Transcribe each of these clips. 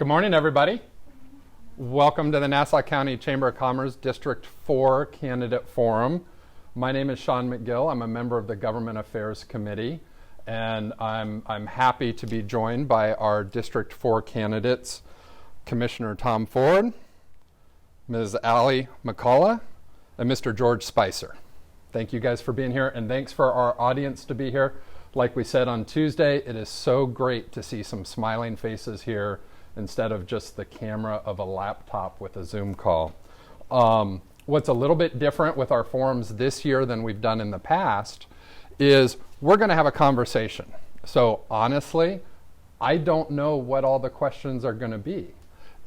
Good morning, everybody. Welcome to the Nassau County Chamber of Commerce District 4 Candidate Forum. My name is Sean McGill. I'm a member of the Government Affairs Committee, and I'm happy to be joined by our District 4 candidates, Commissioner Tom Ford, Ms. Allie McCullough, and Mr. George Spicer. Thank you guys for being here, and thanks for our audience to be here. Like we said on Tuesday, it is so great to see some smiling faces here instead of just the camera of a laptop with a Zoom call. What's a little bit different with our forums this year than we've done in the past is we're going to have a conversation. So honestly, I don't know what all the questions are going to be.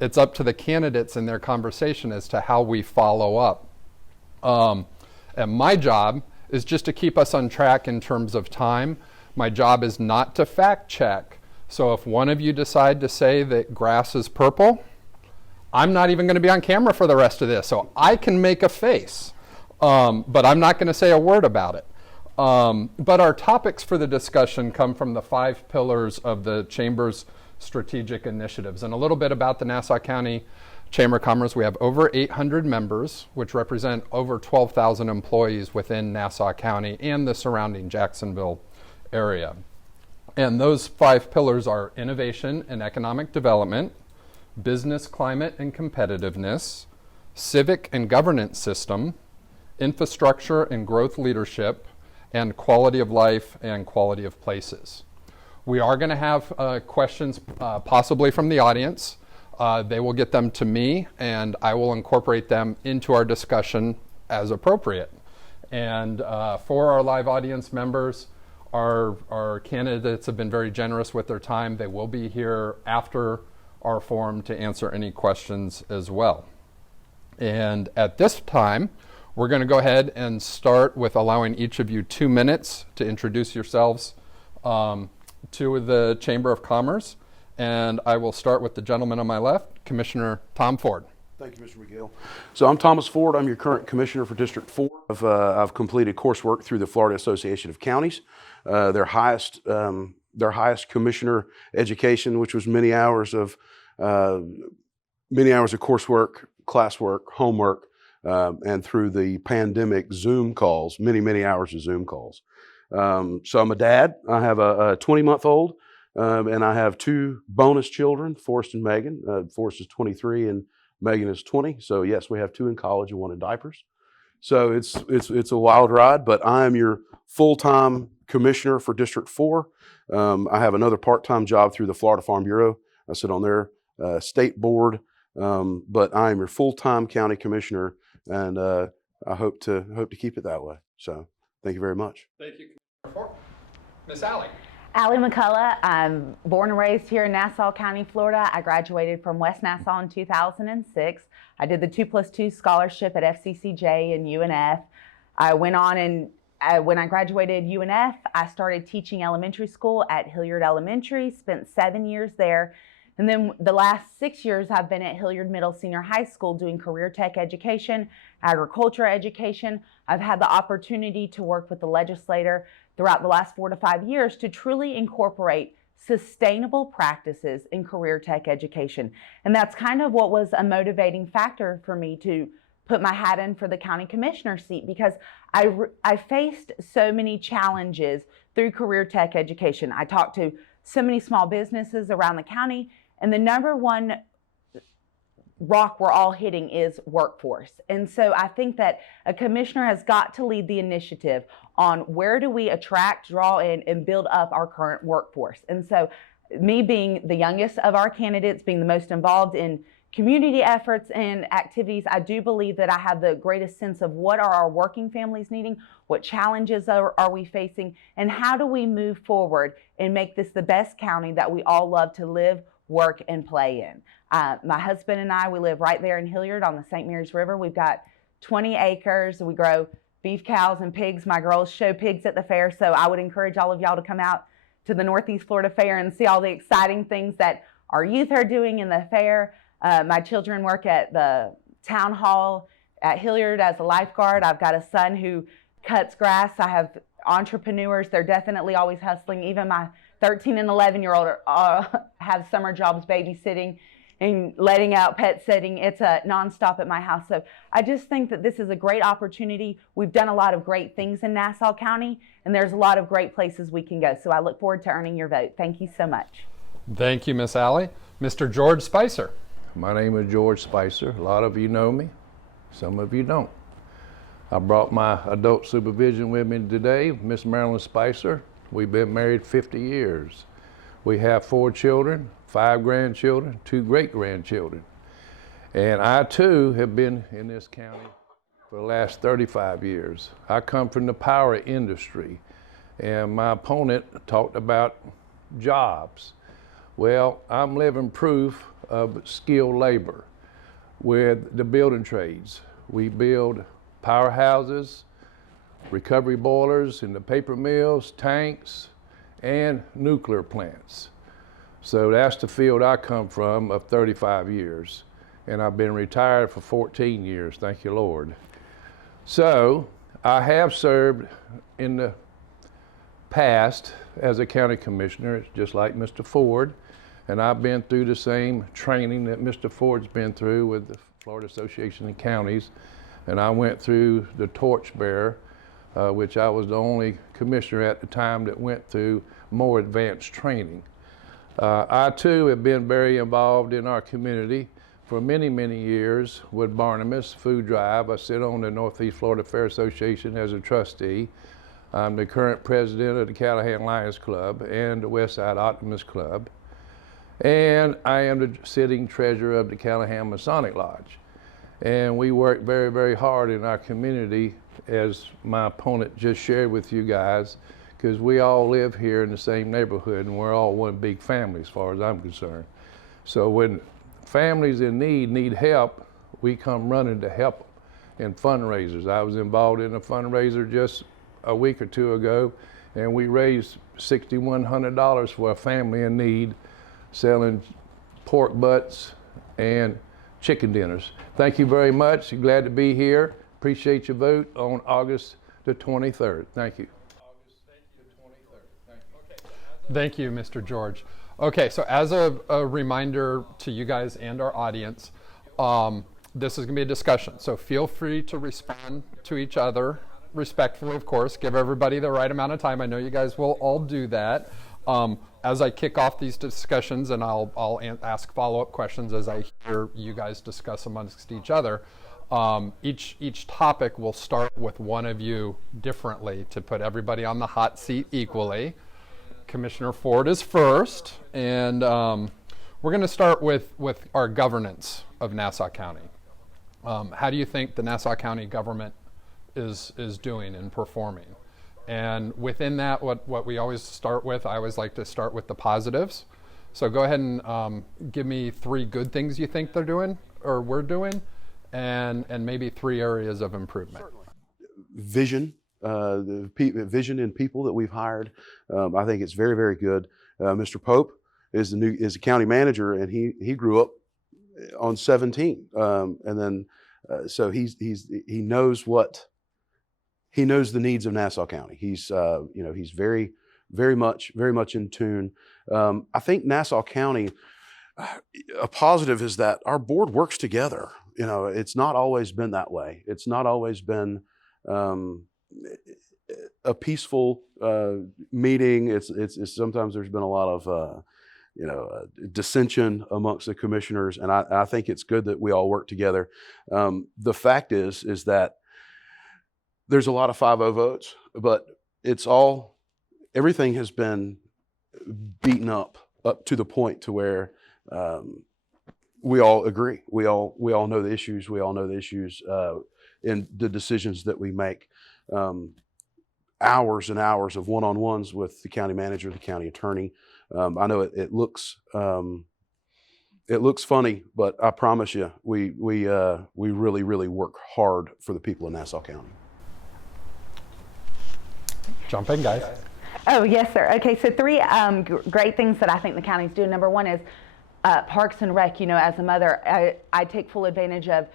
It's up to the candidates in their conversation as to how we follow up. And my job is just to keep us on track in terms of time. My job is not to fact check. So if one of you decide to say that grass is purple, I'm not even going to be on camera for the rest of this. So I can make a face, but I'm not going to say a word about it. But our topics for the discussion come from the 5 pillars of the Chamber's strategic initiatives. And a little bit about the Nassau County Chamber of Commerce. We have over 800 members, which represent over 12,000 employees within Nassau County and the surrounding Jacksonville area. And those 5 pillars are innovation and economic development, business climate and competitiveness, civic and governance system, infrastructure and growth leadership, and quality of life and quality of places. We are going to have questions possibly from the audience. They will get them to me, and I will incorporate them into our discussion as appropriate. And for our live audience members, our candidates have been very generous with their time. They will be here after our forum to answer any questions as well. And at this time, we're going to go ahead and start with allowing each of you 2 minutes to introduce yourselves to the Chamber of Commerce. And I will start with the gentleman on my left, Commissioner Tom Ford. Thank you, Mr. McGill. So I'm Thomas Ford. I'm your current commissioner for District 4. I've completed coursework through the Florida Association of Counties. Their highest commissioner education, which was many hours of coursework, classwork, homework, and through the pandemic Zoom calls, many hours of Zoom calls. So I'm a dad. I have a 20-month-old, and I have 2 bonus children, Forrest and Megan. Forrest is 23 and Megan is 20. So yes, we have 2 in college and 1 in diapers. So it's a wild ride, but I am your full-time commissioner for District 4. I have another part-time job through the Florida Farm Bureau. I sit on their state board, but I am your full-time county commissioner, and I hope to keep it that way. So thank you very much. Thank you, Commissioner Ford. Miss Allie. Allie McCullough. I'm born and raised here in Nassau County, Florida. I graduated from West Nassau in 2006. I did the 2+2 scholarship at FCCJ and UNF. I went on and when I graduated UNF, I started teaching elementary school at Hilliard Elementary, spent 7 years there. And then the last 6 years I've been at Hilliard Middle Senior High School doing career tech education, agriculture education. I've had the opportunity to work with the legislator throughout the last 4 to 5 years to truly incorporate sustainable practices in career tech education. And that's kind of what was a motivating factor for me to put my hat in for the county commissioner seat, because I faced so many challenges through career tech education. I talked to so many small businesses around the county, and the number one rock we're all hitting is workforce. And so I think that a commissioner has got to lead the initiative on where do we attract, draw in, and build up our current workforce. And so me being the youngest of our candidates, being the most involved in community efforts and activities, I do believe that I have the greatest sense of what are our working families needing, what challenges are we facing, and how do we move forward and make this the best county that we all love to live, work, and play in. My husband and I, we live right there in Hilliard on the St. Mary's River. We've got 20 acres. We grow beef, cows, and pigs. My girls show pigs at the fair, so I would encourage all of y'all to come out to the Northeast Florida Fair and see all the exciting things that our youth are doing in the fair. My children work at the town hall at Hilliard as a lifeguard. I've got a son who cuts grass. I have entrepreneurs. They're definitely always hustling. Even my 13 and 11-year-old have summer jobs babysitting and letting out pet sitting. It's a nonstop at my house. So I just think that this is a great opportunity. We've done a lot of great things in Nassau County, and there's a lot of great places we can go. So I look forward to earning your vote. Thank you so much. Thank you, Miss Allie. Mr. George Spicer. My name is George Spicer. A lot of you know me, some of you don't. I brought my adult supervision with me today, Miss Marilyn Spicer. We've been married 50 years. We have 4 children, 5 grandchildren, 2 great-grandchildren. And I too have been in this county for the last 35 years. I come from the power industry, and my opponent talked about jobs. Well, I'm living proof of skilled labor with the building trades. We build powerhouses, recovery boilers in the paper mills, tanks, and nuclear plants. So that's the field I come from of 35 years. And I've been retired for 14 years, thank you, Lord. So I have served in the past as a county commissioner, just like Mr. Ford. And I've been through the same training that Mr. Ford's been through with the Florida Association of Counties. And I went through the torchbearer, which I was the only commissioner at the time that went through more advanced training. I too have been very involved in our community for many, many years with Barnabas Food Drive. I sit on the Northeast Florida Fair Association as a trustee. I'm the current president of the Callahan Lions Club and the Westside Optimist Club. And I am the sitting treasurer of the Callahan Masonic Lodge. And we work very, very hard in our community, as my opponent just shared with you guys, because we all live here in the same neighborhood and we're all one big family as far as I'm concerned. So when families in need help, we come running to help them in fundraisers. I was involved in a fundraiser just a week or 2 ago, and we raised $6,100 for a family in need, selling pork butts and chicken dinners. Thank you very much. Glad to be here. Appreciate your vote on August the 23rd. Thank you. Thank you, Mr. George. Okay, so as a reminder to you guys and our audience, this is going to be a discussion. So feel free to respond to each other respectfully, of course. Give everybody the right amount of time. I know you guys will all do that. As I kick off these discussions, and I'll ask follow-up questions as I hear you guys discuss amongst each other. Each topic will start with one of you differently to put everybody on the hot seat equally. Commissioner Ford is first, and we're going to start with our governance of Nassau County. How do you think the Nassau County government is doing and performing? And within that, what we always start with, I always like to start with the positives. So go ahead and give me 3 good things you think they're doing or we're doing, and maybe 3 areas of improvement. Vision, vision in people that we've hired. I think it's very, very good. Mr. Pope is the county manager, and he grew up on 17, and then so he knows he knows the needs of Nassau County. He's he's very, very much in tune. I think Nassau County, a positive is that our board works together. It's not always been that way. It's not always been a peaceful meeting. It's sometimes there's been a lot of dissension amongst the commissioners, and I think it's good that we all work together. The fact is that there's a lot of 5-0 votes, but everything has been beaten up to the point to where we all agree. We all know the issues. We all know the issues in the decisions that we make. Hours and hours of one-on-ones with the county manager, the county attorney. I know it looks funny, but I promise you, we really, really work hard for the people of Nassau County. Jump in, guys. Oh, yes, sir. Okay, so 3 great things that I think the county's doing. Number 1 is Parks and Rec. As a mother, I take full advantage of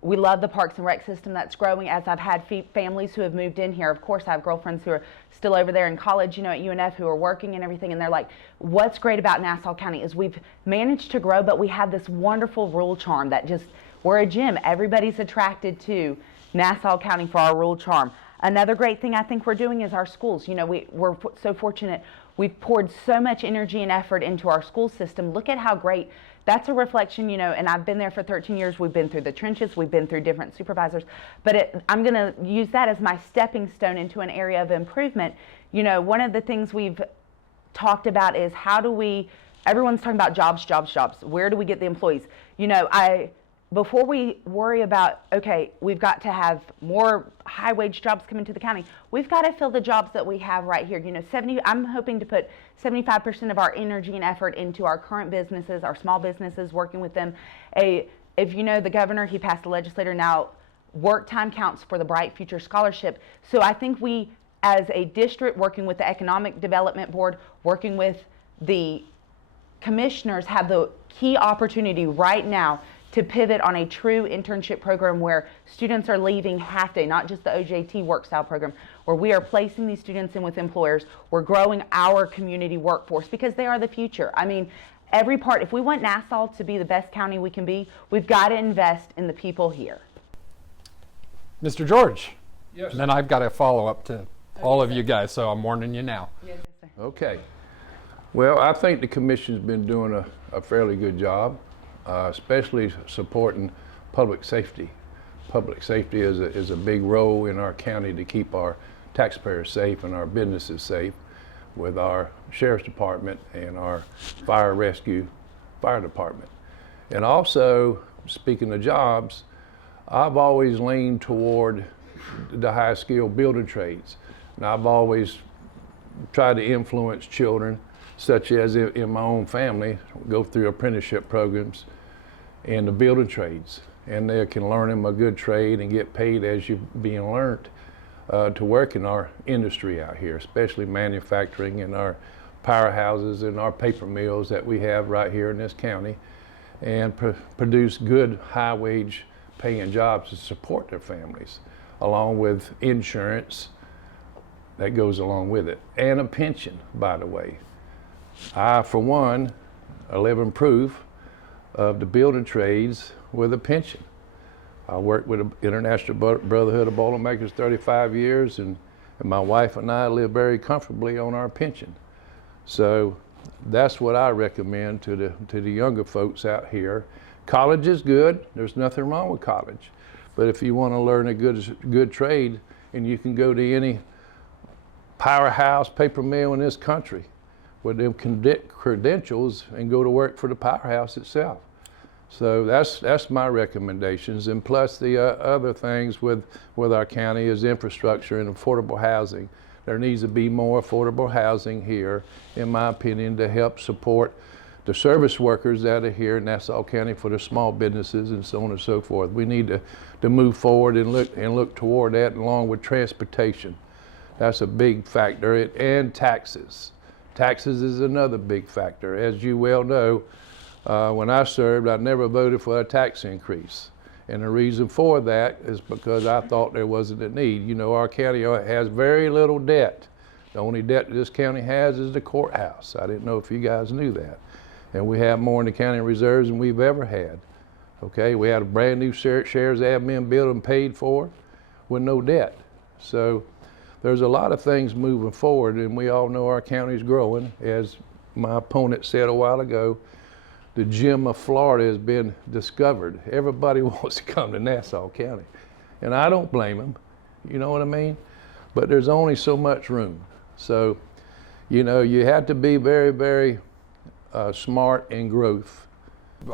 We love the Parks and Rec system that's growing. As I've had families who have moved in here, of course I have girlfriends who are still over there in college, at UNF, who are working and everything, and they're like, what's great about Nassau County is we've managed to grow, but we have this wonderful rural charm that just, we're a gym. Everybody's attracted to Nassau County for our rural charm. Another great thing I think we're doing is our schools. We're so fortunate. We've poured so much energy and effort into our school system. Look at how great. That's a reflection, and I've been there for 13 years. We've been through the trenches. We've been through different supervisors. But I'm going to use that as my stepping stone into an area of improvement. One of the things we've talked about is everyone's talking about jobs, jobs, jobs. Where do we get the employees? Before we worry about, okay, we've got to have more high-wage jobs come into the county, we've got to fill the jobs that we have right here. I'm hoping to put 75% of our energy and effort into our current businesses, our small businesses, working with them. If the governor, he passed a legislator now, work time counts for the Bright Future Scholarship. So I think we, as a district, working with the Economic Development Board, working with the commissioners, have the key opportunity right now to pivot on a true internship program where students are leaving half day, not just the OJT work style program, where we are placing these students in with employers. We're growing our community workforce because they are the future. Every part, if we want Nassau to be the best county we can be, we've got to invest in the people here. Mr. George. Yes. And then I've got a follow-up to all of you guys, so I'm warning you now. Yes, sir. Okay. Well, I think the commission's been doing a fairly good job, especially supporting public safety. Public safety is a big role in our county to keep our taxpayers safe and our businesses safe, with our sheriff's department and our fire department. And also, speaking of jobs, I've always leaned toward the high skilled building trades. And I've always tried to influence children, such as in my own family, go through apprenticeship programs in the building trades. And they can learn them a good trade and get paid as you're being learned to work in our industry out here, especially manufacturing and our powerhouses and our paper mills that we have right here in this county, and produce good high wage paying jobs to support their families, along with insurance that goes along with it, and a pension, by the way. I, for one, are living proof of the building trades with a pension. I worked with the International Brotherhood of Boilermakers 35 years, and my wife and I live very comfortably on our pension. So that's what I recommend to the younger folks out here. College is good. There's nothing wrong with college. But if you want to learn a good trade, and you can go to any powerhouse paper mill in this country with them credentials and go to work for the powerhouse itself. So that's my recommendations. And plus the other things with our county is infrastructure and affordable housing. There needs to be more affordable housing here, in my opinion, to help support the service workers that are here in Nassau County for the small businesses and so on and so forth. We need to move forward and look toward that, along with transportation. That's a big factor, and taxes. Taxes is another big factor. As you well know, when I served, I never voted for a tax increase. And the reason for that is because I thought there wasn't a need. Our county has very little debt. The only debt this county has is the courthouse. I didn't know if you guys knew that. And we have more in the county reserves than we've ever had. Okay, we had a brand new sheriff's admin building paid for with no debt. So there's a lot of things moving forward, and we all know our county's growing. As my opponent said a while ago, the gem of Florida has been discovered. Everybody wants to come to Nassau County, and I don't blame them, you know what I mean? But there's only so much room. So, you have to be very, very smart in growth.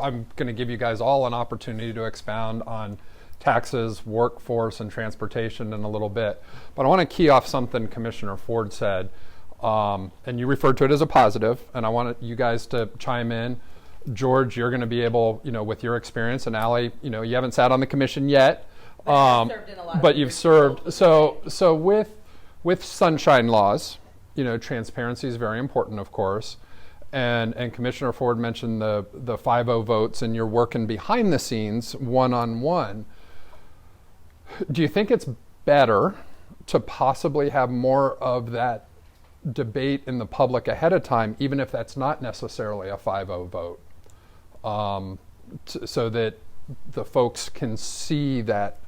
I'm going to give you guys all an opportunity to expound on taxes, workforce, and transportation in a little bit. But I want to key off something Commissioner Ford said, and you referred to it as a positive, and I want you guys to chime in. George, you're going to be able, with your experience, and Allie, you haven't sat on the commission yet, but you've served. So with sunshine laws, transparency is very important, of course. And Commissioner Ford mentioned the 5-0 votes, and you're working behind the scenes one-on-one. Do you think it's better to possibly have more of that debate in the public ahead of time, even if that's not necessarily a 5-0 vote, so that the folks can see that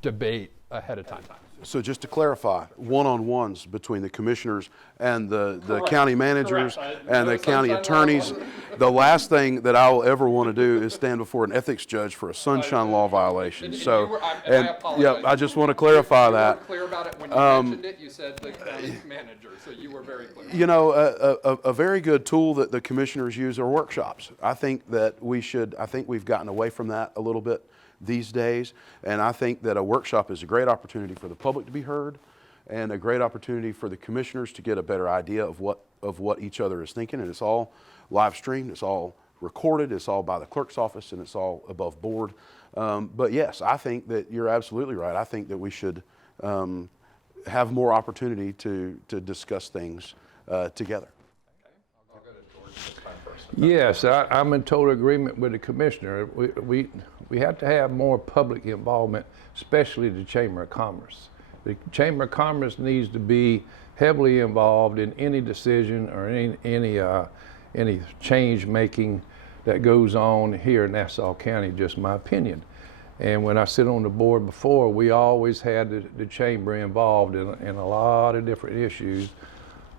debate ahead of time? So just to clarify, one-on-ones between the commissioners and the county managers and the county attorneys. The last thing that I will ever want to do is stand before an ethics judge for a sunshine law violation. So, I just want to clarify that. You were clear about it when you mentioned it. You said the county manager, so you were very clear. You know, a very good tool that the commissioners use are workshops. I think that I think we've gotten away from that a little bit these days, and I think that a workshop is a great opportunity for the public to be heard and a great opportunity for the commissioners to get a better idea of what each other is thinking. And it's all live streamed, it's all recorded, it's all by the clerk's office, and it's all above board. But yes, I think that you're absolutely right. I think that we should have more opportunity to discuss things together. Yes, I'm in total agreement with the commissioner. We have to have more public involvement, especially the Chamber of Commerce. The Chamber of Commerce needs to be heavily involved in any decision or any change making that goes on here in Nassau County, just my opinion. And when I sit on the board before, we always had the chamber involved in a lot of different issues,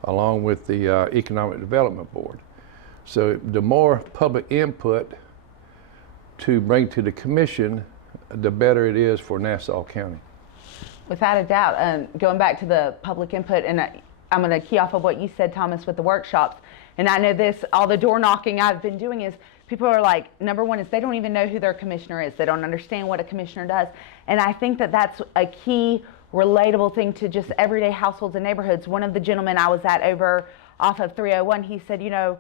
along with the Economic Development Board. So the more public input to bring to the commission, the better it is for Nassau County. Without a doubt. Going back to the public input, and I'm going to key off of what you said, Thomas, with the workshops. And I know this, all the door knocking I've been doing is people are like, number one is they don't even know who their commissioner is. They don't understand what a commissioner does. And I think that that's a key relatable thing to just everyday households and neighborhoods. One of the gentlemen I was at over off of 301, he said, you know,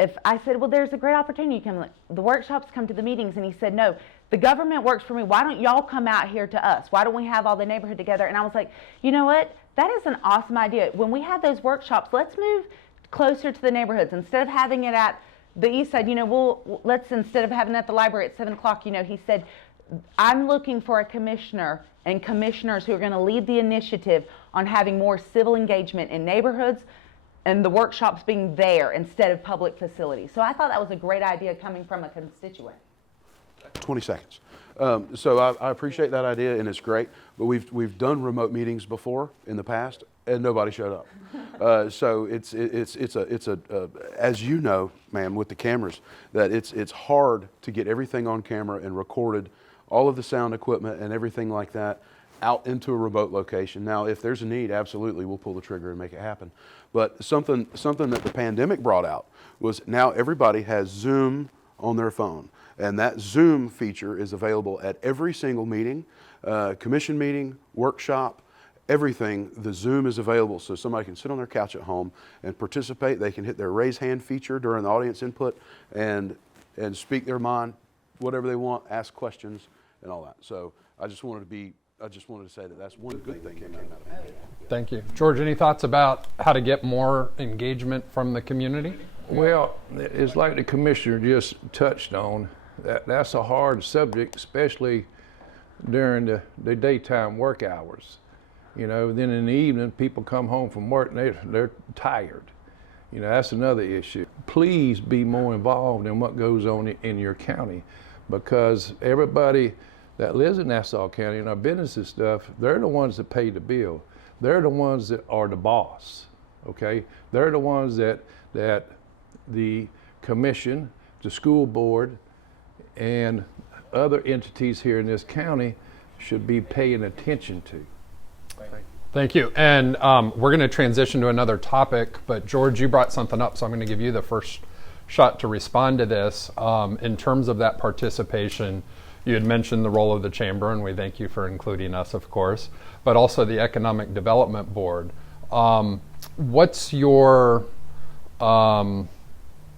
if I said, well, there's a great opportunity, you can, the workshops come to the meetings, and he said, no, the government works for me. Why don't y'all come out here to us? Why don't we have all the neighborhood together? And I was like, you know what? That is an awesome idea. When we have those workshops, let's move closer to the neighborhoods. Instead of having it at the east side, you know, let's, instead of having it at the library at 7 o'clock, you know, he said, I'm looking for a commissioner and commissioners who are going to lead the initiative on having more civil engagement in neighborhoods, and the workshops being there instead of public facilities. So I thought that was a great idea coming from a constituent. 20 seconds. So I appreciate that idea, and it's great, but we've done remote meetings before in the past, and nobody showed up. So it's as you know, ma'am, with the cameras, that it's hard to get everything on camera and recorded, all of the sound equipment and everything like that, out into a remote location. Now, if there's a need, absolutely, we'll pull the trigger and make it happen. But something that the pandemic brought out was now everybody has Zoom on their phone. And that Zoom feature is available at every single meeting, commission meeting, workshop, everything. The Zoom is available, so somebody can sit on their couch at home and participate. They can hit their raise hand feature during the audience input and speak their mind, whatever they want, ask questions and all that. So I just wanted to say that that's one good thing that came out of it. Thank you. George, any thoughts about how to get more engagement from the community? Well, it's like the commissioner just touched on. That's a hard subject, especially during the daytime work hours. You know, then in the evening, people come home from work and they're tired. You know, that's another issue. Please be more involved in what goes on in your county, because everybody that lives in Nassau County and our business and stuff, they're the ones that pay the bill. They're the ones that are the boss, okay? They're the ones that the commission, the school board, and other entities here in this county should be paying attention to. Thank you. And we're going to transition to another topic, but George, you brought something up, so I'm going to give you the first shot to respond to this. In terms of that participation, you had mentioned the role of the chamber, and we thank you for including us, of course, but also the Economic Development Board. What's your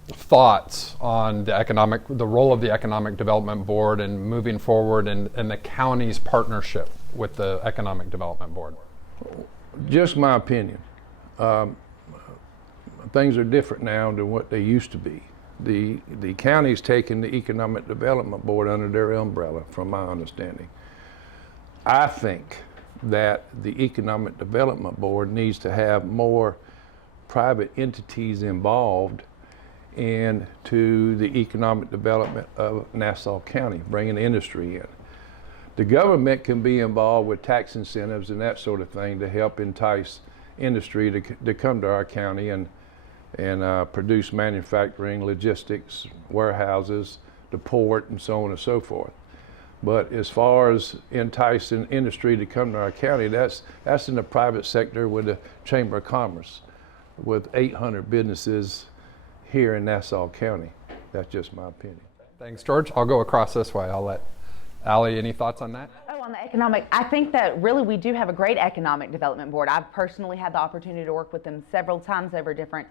thoughts on the role of the Economic Development Board and moving forward and the county's partnership with the Economic Development Board? Just my opinion. Things are different now than what they used to be. The county's taken the Economic Development Board under their umbrella, from my understanding. I think that the Economic Development Board needs to have more private entities involved into the economic development of Nassau County, bringing industry in. The government can be involved with tax incentives and that sort of thing to help entice industry to come to our county and produce manufacturing, logistics, warehouses, the port, and so on and so forth. But as far as enticing industry to come to our county, that's in the private sector with the Chamber of Commerce, with 800 businesses here in Nassau County. That's just my opinion. Thanks, George. I'll go across this way. I'll let Allie, any thoughts on that? Oh, on the economic, I think that really we do have a great economic development board. I've personally had the opportunity to work with them several times over different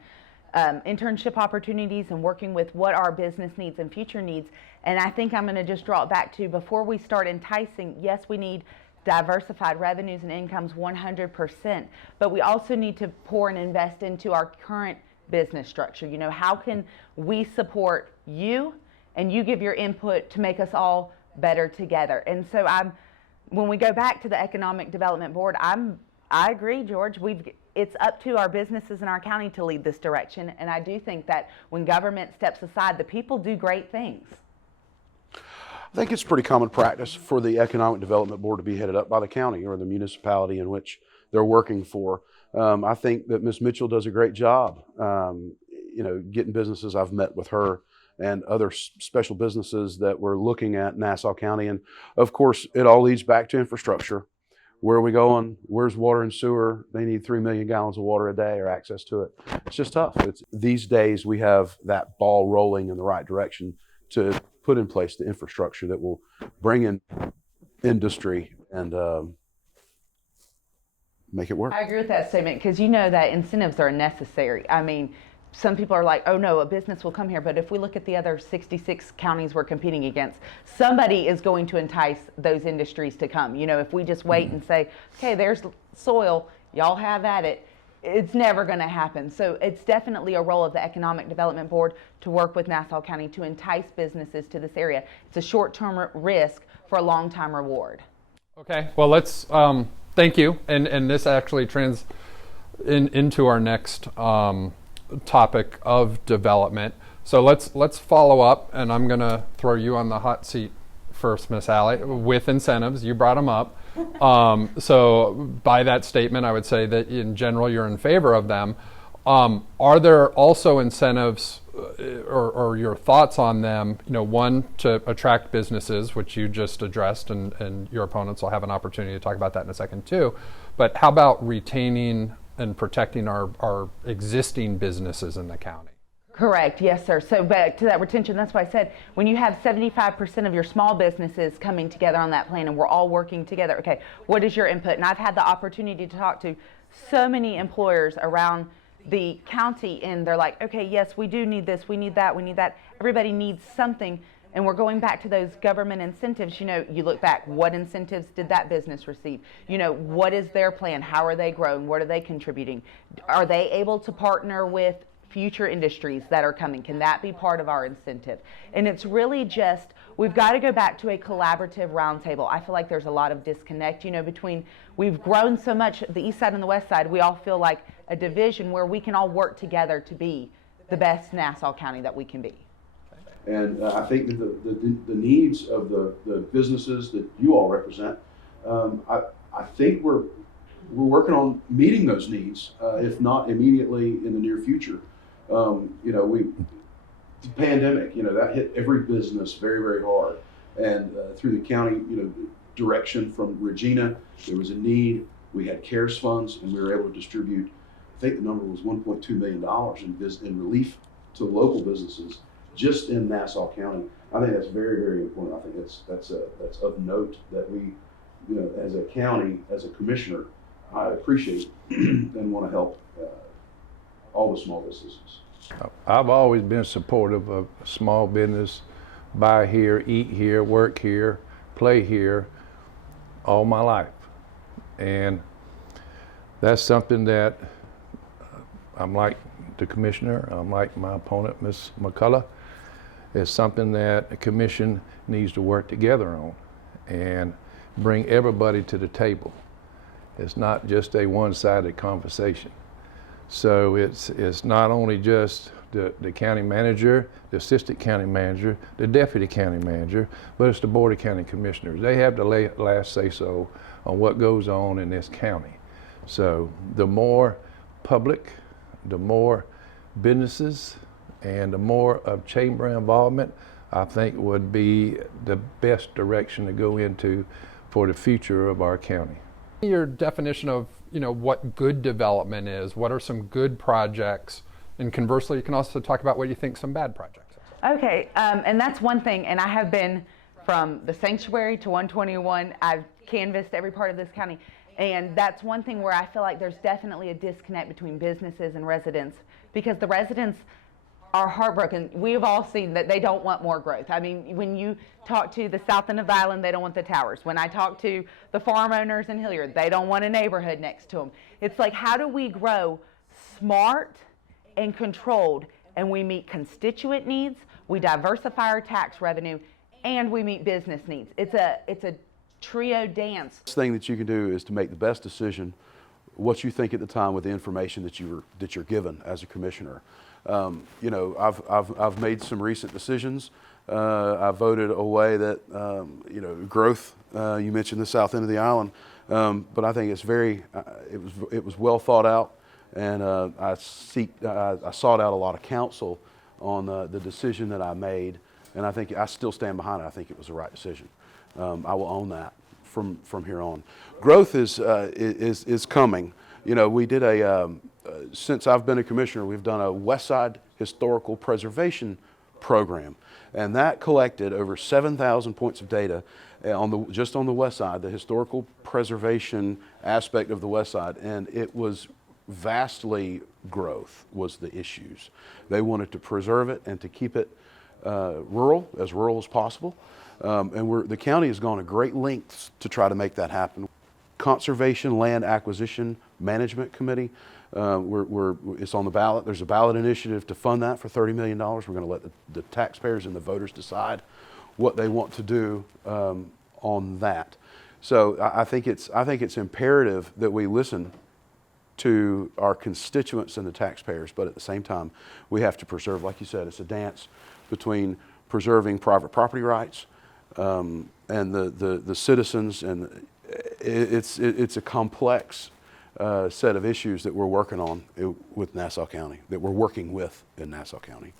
internship opportunities and working with what our business needs and future needs. And I think I'm going to just draw it back to, before we start enticing, yes, we need diversified revenues and incomes 100%, but we also need to pour and invest into our current business structure. You know, how can we support you and you give your input to make us all better together? And so when we go back to the Economic Development Board, I agree, George. It's up to our businesses in our county to lead this direction, and I do think that when government steps aside, the people do great things. I think it's pretty common practice for the Economic Development Board to be headed up by the county or the municipality in which they're working for. I think that Ms. Mitchell does a great job, getting businesses. I've met with her and other special businesses that we're looking at Nassau County. And of course, it all leads back to infrastructure. Where are we going? Where's water and sewer? They need 3 million gallons of water a day or access to it. It's just tough. These days we have that ball rolling in the right direction to put in place the infrastructure that will bring in industry and make it work. I agree with that statement, because you know that incentives are necessary. I mean, some people are like, oh no, a business will come here. But if we look at the other 66 counties we're competing against, somebody is going to entice those industries to come. You know, if we just wait and say, okay, there's soil, y'all have at it, it's never going to happen. So it's definitely a role of the Economic Development Board to work with Nassau County to entice businesses to this area. It's a short-term risk for a long-time reward. Okay, well, let's thank you. And this actually into our next topic of development. So let's follow up, and I'm going to throw you on the hot seat first, Miss Allie, with incentives. You brought them up. So by that statement, I would say that in general you're in favor of them. Are there also incentives or your thoughts on them? You know, one, to attract businesses, which you just addressed, and your opponents will have an opportunity to talk about that in a second too. But how about retaining and protecting our existing businesses in the county? Correct. Yes, sir. So back to that retention, that's why I said when you have 75% of your small businesses coming together on that plan and we're all working together, okay, what is your input? And I've had the opportunity to talk to so many employers around the county, and they're like, okay, yes, we do need this, we need that, we need that. Everybody needs something. And we're going back to those government incentives. You know, you look back, what incentives did that business receive? You know, what is their plan? How are they growing? What are they contributing? Are they able to partner with future industries that are coming? Can that be part of our incentive? And it's really just, we've got to go back to a collaborative roundtable. I feel like there's a lot of disconnect, you know, between, we've grown so much, the east side and the west side, we all feel like a division where we can all work together to be the best Nassau County that we can be. And I think that the needs of the businesses that you all represent, I think we're working on meeting those needs, if not immediately in the near future. The pandemic, that hit every business very, very hard. And through the county, direction from Regina, there was a need. We had CARES funds, and we were able to distribute, I think the number was $1.2 million in relief to local businesses just in Nassau County. I think that's very, very important. I think that's of note that we, as a county, as a commissioner, I appreciate and want to help all the small businesses. I've always been supportive of small business, buy here, eat here, work here, play here, all my life. And that's something that I'm like the commissioner, I'm like my opponent, Ms. McCullough. It's something that the commission needs to work together on. And bring everybody to the table. It's not just a one-sided conversation. So it's not only just the county manager, the assistant county manager, the deputy county manager, but it's the Board of County Commissioners. They have the last say-so on what goes on in this county. So the more public, the more businesses, and the more of chamber involvement, I think would be the best direction to go into for the future of our county. Your definition of what good development is, what are some good projects, and conversely you can also talk about what you think some bad projects are. Okay, and that's one thing, and I have been from the sanctuary to 121, I've canvassed every part of this county, and that's one thing where I feel like there's definitely a disconnect between businesses and residents, because the residents are heartbroken. We've all seen that they don't want more growth. I mean, when you talk to the south end of the island, they don't want the towers. When I talk to the farm owners in Hilliard, they don't want a neighborhood next to them. It's like, how do we grow smart and controlled, and we meet constituent needs, we diversify our tax revenue, and we meet business needs? It's a trio dance. The thing that you can do is to make the best decision, what you think at the time with the information that you're given as a commissioner. I've made some recent decisions. I voted away that growth. You mentioned the south end of the island, but I think it's it was well thought out, and I sought out a lot of counsel on the decision that I made, and I think I still stand behind it. I think it was the right decision. I will own that from here on. Growth is coming. We did since I've been a commissioner, we've done a West Side Historical Preservation Program, and that collected over 7,000 points of data just on the West Side, the historical preservation aspect of the West Side, and it was vastly growth was the issues. They wanted to preserve it and to keep it rural as possible, and the county has gone to great lengths to try to make that happen. Conservation Land Acquisition Management Committee, it's on the ballot. There's a ballot initiative to fund that for $30 million. We're going to let the taxpayers and the voters decide what they want to do on that. So I think it's imperative that we listen to our constituents and the taxpayers, but at the same time, we have to preserve, like you said, it's a dance between preserving private property rights and the citizens, and it's a complex set of issues that we're working on with Nassau County, that we're working with in Nassau County.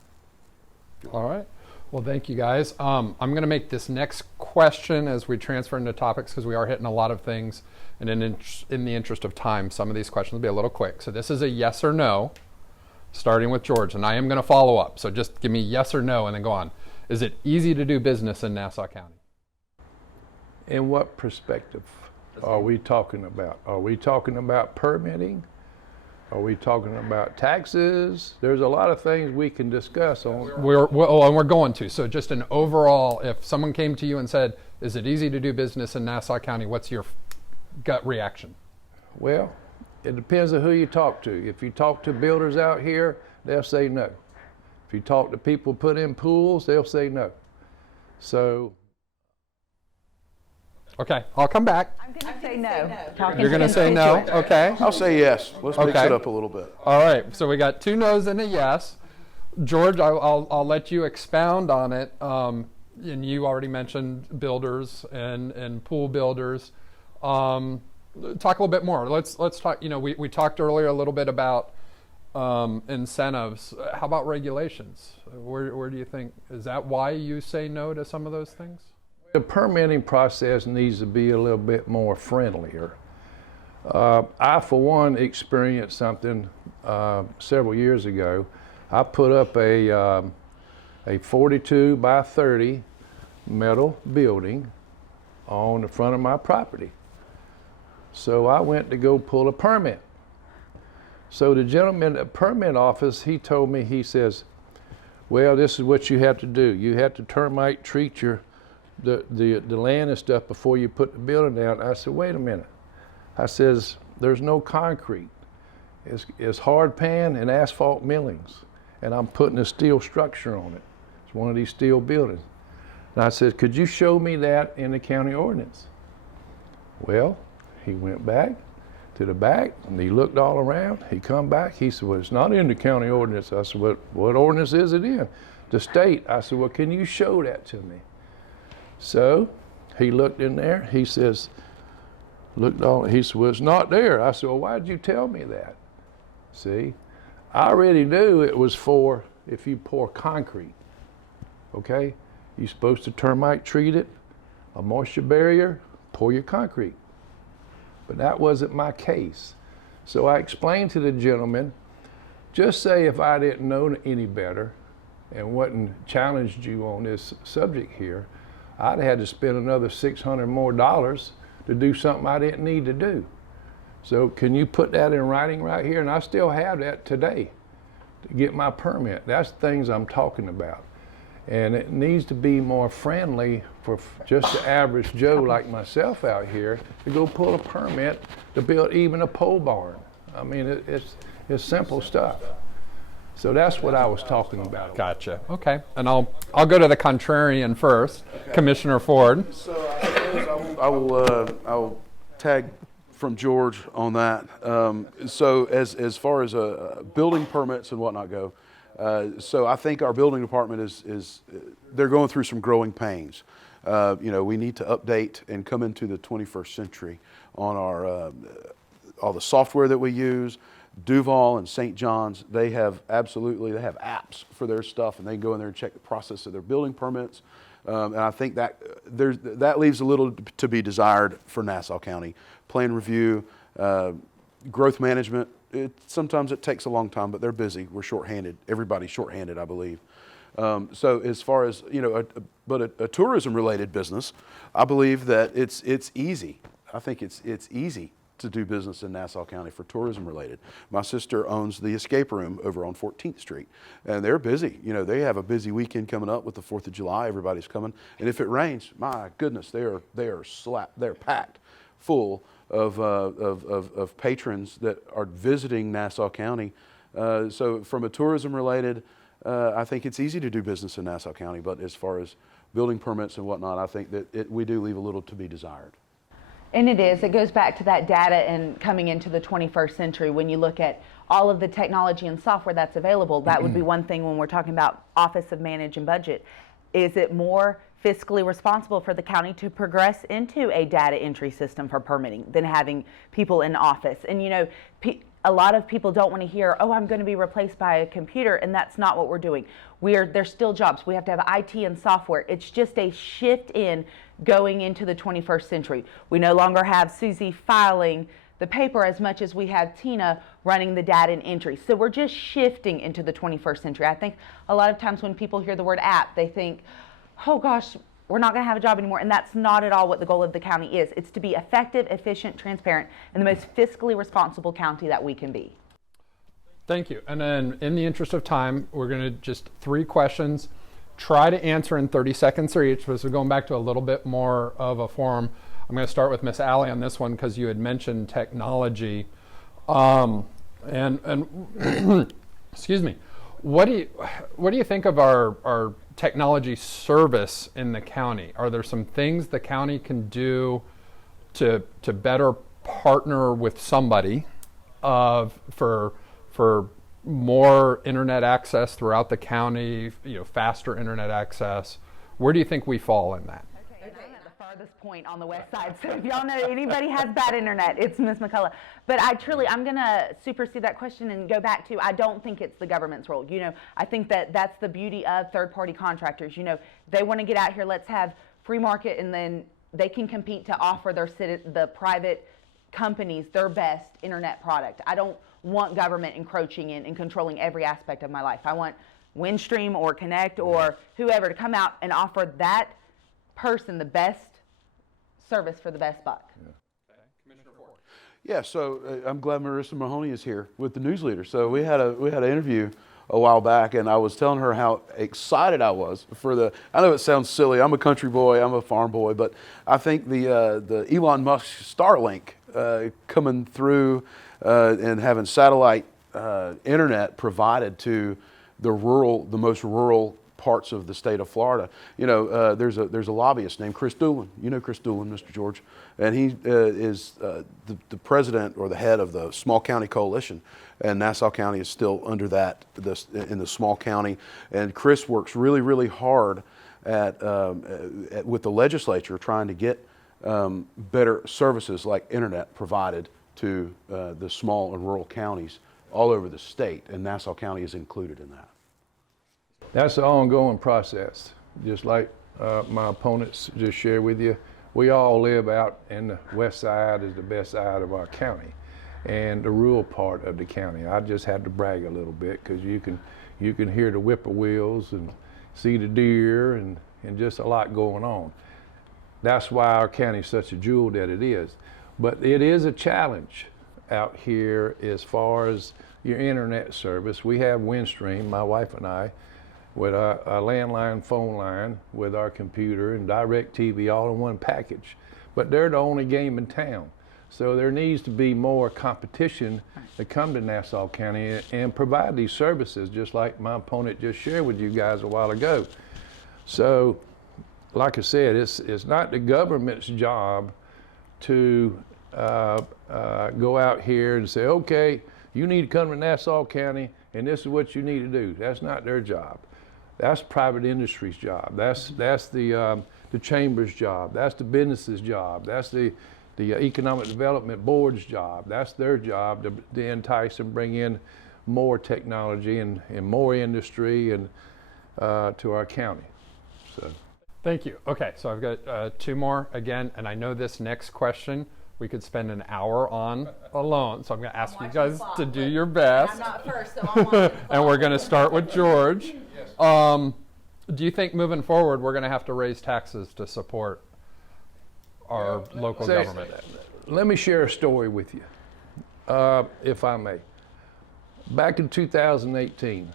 All right. Well, thank you guys. I'm going to make this next question as we transfer into topics, because we are hitting a lot of things, and in the interest of time, some of these questions will be a little quick. So this is a yes or no, starting with George, and I am going to follow up. So just give me yes or no and then go on. Is it easy to do business in Nassau County? In what perspective are we talking about? Are we talking about permitting? Are we talking about taxes? There's a lot of things we can discuss on. And we're going to. So just an overall, if someone came to you and said, is it easy to do business in Nassau County, what's your gut reaction? Well, it depends on who you talk to. If you talk to builders out here, they'll say no. If you talk to people who put in pools, they'll say no. So. Okay, I'll come back. I'm going to say no. You're going to say no? Okay. I'll say yes. Let's mix it up a little bit. All right, so we got 2 no's and a yes. George, I'll let you expound on it. And you already mentioned builders and pool builders. Talk a little bit more. Let's talk. We talked earlier a little bit about incentives. How about regulations? Where do you think, is that why you say no to some of those things? The permitting process needs to be a little bit more friendlier. I, for one, experienced something several years ago. I put up a 42 by 30 metal building on the front of my property. So I went to go pull a permit. So the gentleman at the permit office, he told me, he says, well, this is what you have to do. You have to termite treat the land and stuff before you put the building down. I said, wait a minute. I says, there's no concrete. It's hard pan and asphalt millings, and I'm putting a steel structure on it. It's one of these steel buildings. And I said, could you show me that in the county ordinance? Well, he went back to the back and he looked all around. He come back. He said, well, it's not in the county ordinance. I said, what ordinance is it in? The state. I said, well, can you show that to me? So he looked in there. He says, he said, well, it's not there. I said, well, why'd you tell me that? See, I already knew it was for if you pour concrete, okay? You're supposed to termite treat it, a moisture barrier, pour your concrete. But that wasn't my case. So I explained to the gentleman, just say if I didn't know any better and wasn't challenged you on this subject here, I'd had to spend another $600 more to do something I didn't need to do. So can you put that in writing right here? And I still have that today to get my permit. That's things I'm talking about. And it needs to be more friendly for just the average Joe like myself out here to go pull a permit to build even a pole barn. I mean, it's simple stuff. So that's what I was talking about. Gotcha. Okay. And I'll go to the contrarian first, okay. Commissioner Ford. So I suppose I will tag from George on that. So as far as building permits and whatnot go, so I think our building department is they're going through some growing pains. We need to update and come into the 21st century on our all the software that we use. Duval and St. John's, they have apps for their stuff, and they can go in there and check the process of their building permits. And I think that that leaves a little to be desired for Nassau County. Plan review, growth management. Sometimes it takes a long time, but they're busy. We're shorthanded. Everybody's shorthanded, I believe. So as far as a tourism-related business, I believe that it's easy. I think it's easy to do business in Nassau County for tourism related. My sister owns the Escape Room over on 14th Street, and they're busy. They have a busy weekend coming up with the 4th of July. Everybody's coming, and if it rains, my goodness, they're packed full of patrons that are visiting Nassau County. So from a tourism related, I think it's easy to do business in Nassau County, but as far as building permits and whatnot, I think that we do leave a little to be desired. And it goes back to that data and coming into the 21st century. When you look at all of the technology and software that's available, that would be one thing when we're talking about Office of Manage and Budget. Is it more fiscally responsible for the county to progress into a data entry system for permitting than having people in office? And a lot of people don't want to hear, oh, I'm going to be replaced by a computer, and that's not what we're doing. There's still jobs. We have to have IT and software. It's just a shift in going into the 21st century. We no longer have Susie filing the paper as much as we have Tina running the data and entry. So we're just shifting into the 21st century. I think a lot of times when people hear the word app, they think, oh gosh, we're not going to have a job anymore. And that's not at all what the goal of the county is. It's to be effective, efficient, transparent, and the most fiscally responsible county that we can be. Thank you. And then in the interest of time, we're going to just 3 questions. Try to answer in 30 seconds or each. So going back to a little bit more of a forum. I'm going to start with Miss Allie on this one because you had mentioned technology. And excuse me. What do you think of our technology service in the county? Are there some things the county can do to better partner with somebody for more internet access throughout the county, faster internet access? Where do you think we fall in that? Okay, I'm at the farthest point on the west side, so if y'all know anybody has bad internet, it's Ms. McCullough. But I'm going to supersede that question and go back to, I don't think it's the government's role. I think that's the beauty of third-party contractors. They want to get out here, let's have free market, and then they can compete to offer the private companies their best internet product. I don't want government encroaching in and controlling every aspect of my life. I want Windstream or Connect or whoever to come out and offer that person the best service for the best buck. Yeah. Yeah, so I'm glad Marissa Mahoney is here with the news leader. So we had an interview a while back, and I was telling her how excited I was for I know it sounds silly, I'm a country boy, I'm a farm boy, but I think the Elon Musk Starlink coming through and having satellite internet provided to the most rural parts of the state of Florida. You know, there's a lobbyist named Chris Doolin. You know Chris Doolin, Mr. George, and he is the president or the head of the Small County Coalition, and Nassau County is still under that in the small county. And Chris works really, really hard with the legislature trying to get better services like internet provided to the small and rural counties all over the state, and Nassau County is included in that. That's an ongoing process. Just like my opponents just shared with you, we all live out in the west side is the best side of our county and the rural part of the county. I just had to brag a little bit because you can hear the whippoorwills and see the deer and just a lot going on. That's why our county is such a jewel that it is. But it is a challenge out here as far as your internet service. We have Windstream, my wife and I, with a landline phone line with our computer and DirecTV all in one package. But they're the only game in town. So there needs to be more competition to come to Nassau County and provide these services, just like my opponent just shared with you guys a while ago. So, like I said, it's not the government's job to go out here and say, okay, you need to come to Nassau County and this is what you need to do. That's not their job. That's private industry's job. That's the chamber's job. That's the business's job. That's the Economic Development Board's job. That's their job to entice and bring in more technology and more industry and to our county. So. Thank you. Okay, so I've got two more again, and I know this next question we could spend an hour on alone, so I'm going to ask you guys to do your best. I'm not first, so I'm on And we're going to start with George. Do you think moving forward we're going to have to raise taxes to support our local government? Let me share a story with you, if I may. Back in 2018,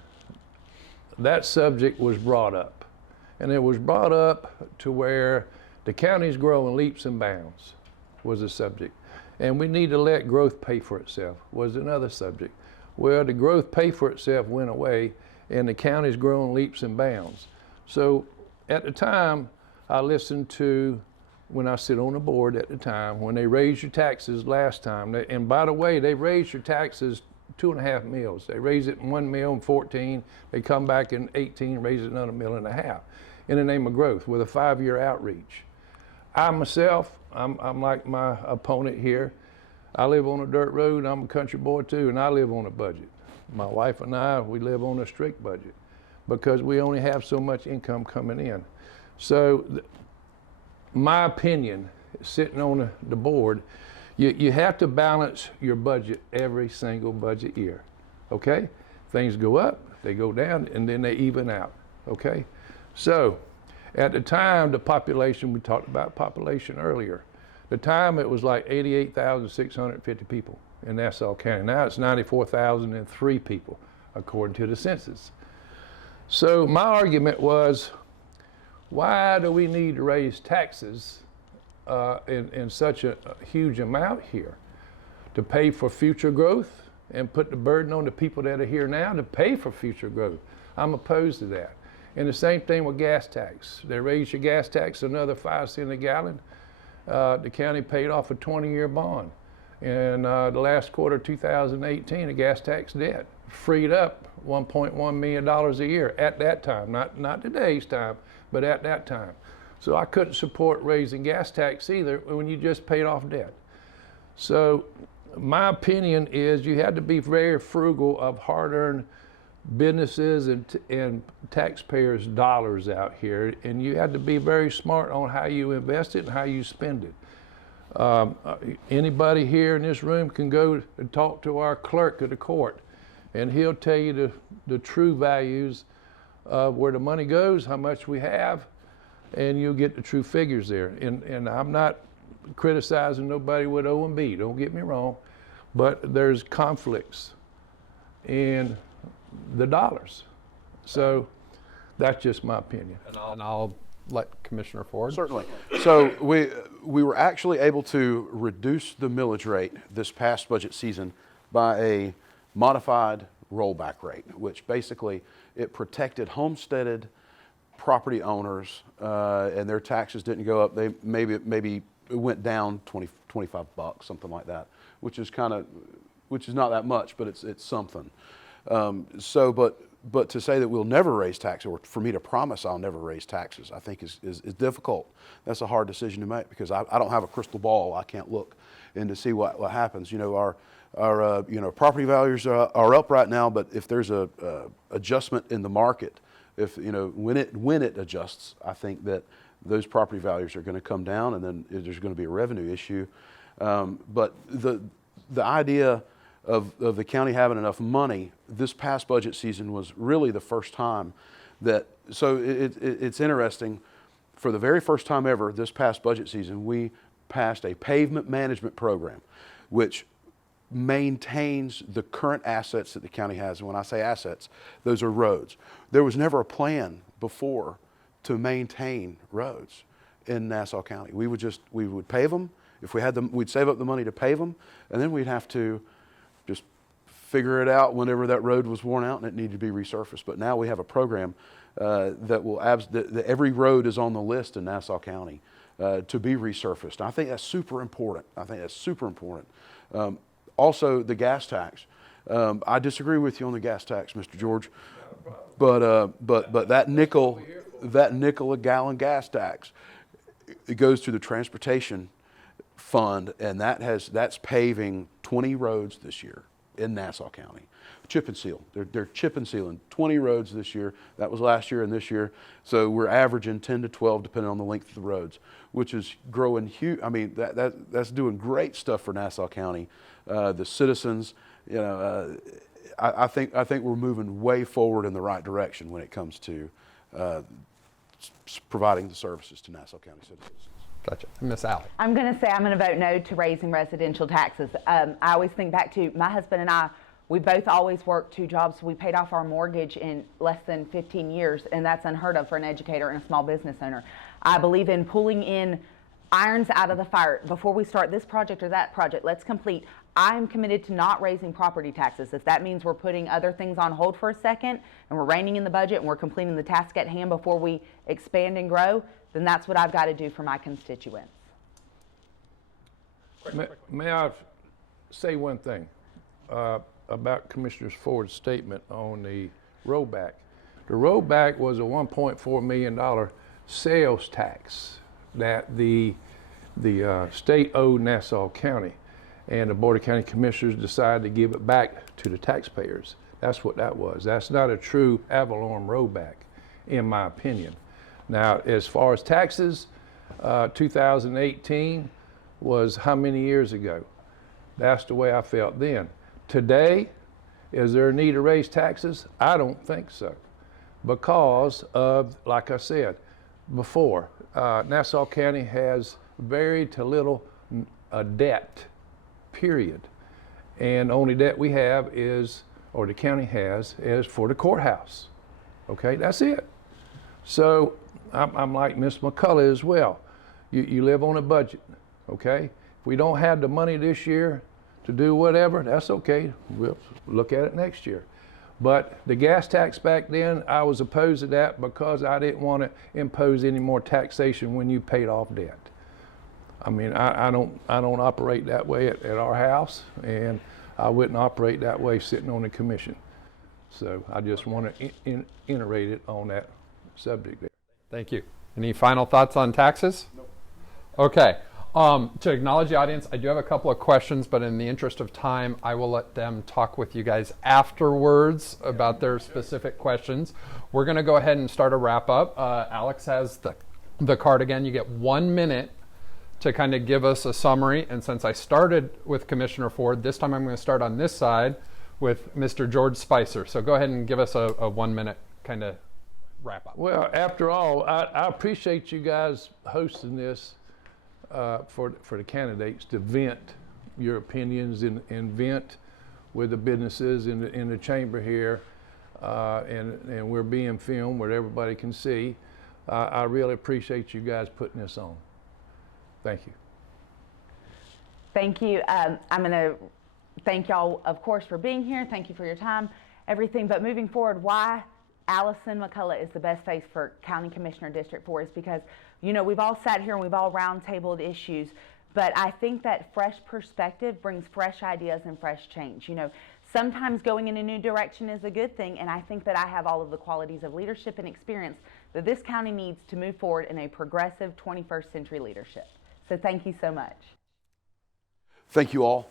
that subject was brought up. And it was brought up to where the county's growing leaps and bounds was the subject. And we need to let growth pay for itself was another subject. Well, the growth pay for itself went away and the county's growing leaps and bounds. So at the time, I listened to, when I sit on the board at the time, when they raised your taxes last time, and by the way, they raised your taxes 2.5 mils. They raised it in 1 mil in 14, they come back in 18, raise it another 1.5 mils in the name of growth with a 5-year outreach. I myself, I'm like my opponent here. I live on a dirt road, I'm a country boy too, and I live on a budget. My wife and I, we live on a strict budget because we only have so much income coming in. So my opinion, sitting on the board, you have to balance your budget every single budget year, okay? Things go up, they go down, and then they even out, okay? So at the time, the population, we talked about population earlier, the time it was like 88,650 people in Nassau County. Now it's 94,003 people, according to the census. So my argument was, why do we need to raise taxes in such a huge amount here? To pay for future growth and put the burden on the people that are here now to pay for future growth. I'm opposed to that. And the same thing with gas tax. They raised your gas tax another 5 cents a gallon. The county paid off a 20-year bond. In the last quarter of 2018, the gas tax debt freed up $1.1 million a year at that time, not today's time, but at that time. So I couldn't support raising gas tax either when you just paid off debt. So my opinion is you had to be very frugal of hard-earned businesses and taxpayers' dollars out here, and you had to be very smart on how you invest it and how you spend it. Anybody here in this room can go and talk to our clerk of the court, and he'll tell you the true values of where the money goes, how much we have, and you'll get the true figures there. And I'm not criticizing nobody with O&B, don't get me wrong, but there's conflicts in the dollars. So that's just my opinion. And I'll let Commissioner Ford. Certainly. So we were actually able to reduce the millage rate this past budget season by a modified rollback rate, which basically it protected homesteaded property owners and their taxes didn't go up. They maybe it went down 25 bucks, something like that, which is not that much, but it's something. But to say that we'll never raise taxes, or for me to promise I'll never raise taxes, I think is difficult. That's a hard decision to make because I don't have a crystal ball. I can't look in to see what happens. You know, our property values are up right now, but if there's a adjustment in the market, if when it adjusts, I think that those property values are going to come down, and then there's going to be a revenue issue. But the idea of the county having enough money this past budget season was really the first time that, so it's interesting, for the very first time ever this past budget season, we passed a pavement management program, which maintains the current assets that the county has. And when I say assets, those are roads. There was never a plan before to maintain roads in Nassau County. We would pave them. If we had them, we'd save up the money to pave them, and then we'd have to just figure it out whenever that road was worn out and it needed to be resurfaced. But now we have a program that will that every road is on the list in Nassau County to be resurfaced. And I think that's super important. Also, the gas tax. I disagree with you on the gas tax, Mr. George, but that nickel a gallon gas tax, it goes to the transportation fund, and that's paving 20 roads this year in Nassau County. Chip and seal. They're chip and sealing 20 roads this year. That was last year and this year. So we're averaging 10 to 12 depending on the length of the roads, which is growing huge. I mean, that's doing great stuff for Nassau County. The citizens, I think we're moving way forward in the right direction when it comes to providing the services to Nassau County citizens. Gotcha. Miss Allie. I'm going to say I'm going to vote no to raising residential taxes. I always think back to my husband and I. We both always worked 2 jobs. We paid off our mortgage in less than 15 years, and that's unheard of for an educator and a small business owner. I believe in pulling in irons out of the fire. Before we start this project or that project, let's complete. I'm committed to not raising property taxes. If that means we're putting other things on hold for a second and we're reining in the budget and we're completing the task at hand before we expand and grow, then that's what I've got to do for my constituents. May I say one thing about Commissioner Ford's statement on the rollback? The rollback was a $1.4 million sales tax that the state owed Nassau County, and the Board of County Commissioners decided to give it back to the taxpayers. That's what that was. That's not a true ad valorem rollback, in my opinion. Now, as far as taxes, 2018 was how many years ago? That's the way I felt then. Today, is there a need to raise taxes? I don't think so. Because of, like I said before, Nassau County has very to little debt, period. And the only debt we have is, or the county has, is for the courthouse. Okay, that's it. So I'm like Miss McCullough as well. You live on a budget, okay? If we don't have the money this year to do whatever, that's okay. We'll look at it next year. But the gas tax back then, I was opposed to that because I didn't want to impose any more taxation when you paid off debt. I mean, I don't operate that way at our house, and I wouldn't operate that way sitting on the commission. So I just want to iterate it on that subject there. Thank you. Any final thoughts on taxes? Nope. Okay. To acknowledge the audience, I do have a couple of questions, but in the interest of time, I will let them talk with you guys afterwards about their specific questions. We're going to go ahead and start a wrap up. Alex has the card again. You get 1 minute to kind of give us a summary. And since I started with Commissioner Ford, this time I'm going to start on this side with Mr. George Spicer. So go ahead and give us a 1 minute kind of wrap up. Well, after all, I appreciate you guys hosting this for the candidates to vent your opinions and vent with the businesses in the chamber here, and we're being filmed where everybody can see. I really appreciate you guys putting this on. Thank you. Thank you. I'm going to thank y'all, of course, for being here. Thank you for your time, everything. But moving forward, why Allison McCullough is the best face for County Commissioner District 4 is because, you know, we've all sat here and we've all roundtabled issues, but I think that fresh perspective brings fresh ideas and fresh change. You know, sometimes going in a new direction is a good thing, and I think that I have all of the qualities of leadership and experience that this county needs to move forward in a progressive 21st century leadership. So thank you so much. Thank you all.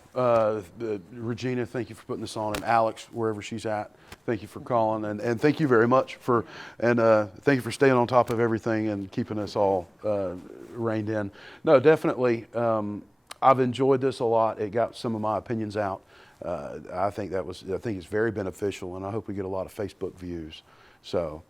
Regina, thank you for putting this on, and Alex, wherever she's at, thank you for calling, and thank you very much for, and thank you for staying on top of everything and keeping us all reined in. No, definitely, I've enjoyed this a lot. It got some of my opinions out. I think it's very beneficial, and I hope we get a lot of Facebook views. So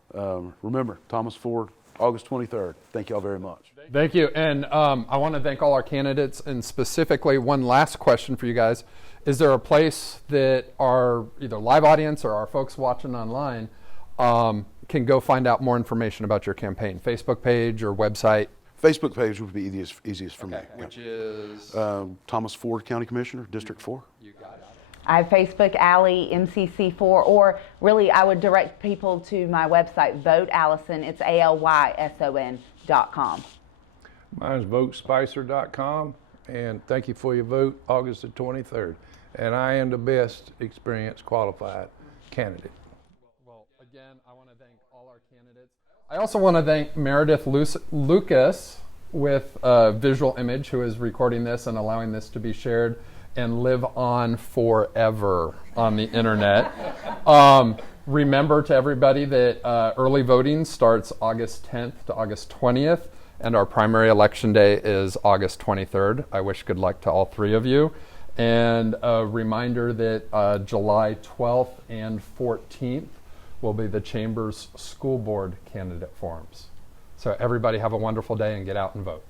remember, Thomas Ford, August 23rd. Thank you all very much. Thank you. And I want to thank all our candidates, and specifically one last question for you guys. Is there a place that our either live audience or our folks watching online can go find out more information about your campaign? Facebook page or website? Facebook page would be easiest for me. Which is? Thomas Ford, County Commissioner, District 4. You got it. I have Facebook, Allie, MCC4, or really I would direct people to my website, Vote Allison. It's ALYSON.com. Mine's votespicer.com, and thank you for your vote, August the 23rd. And I am the best experienced qualified candidate. Well, again, I want to thank all our candidates. I also want to thank Meredith Lucas with Visual Image, who is recording this and allowing this to be shared and live on forever on the internet. Remember to everybody that early voting starts August 10th to August 20th, and our primary election day is August 23rd. I wish good luck to all three of you. And a reminder that July 12th and 14th will be the Chamber's School Board candidate forums. So everybody have a wonderful day and get out and vote.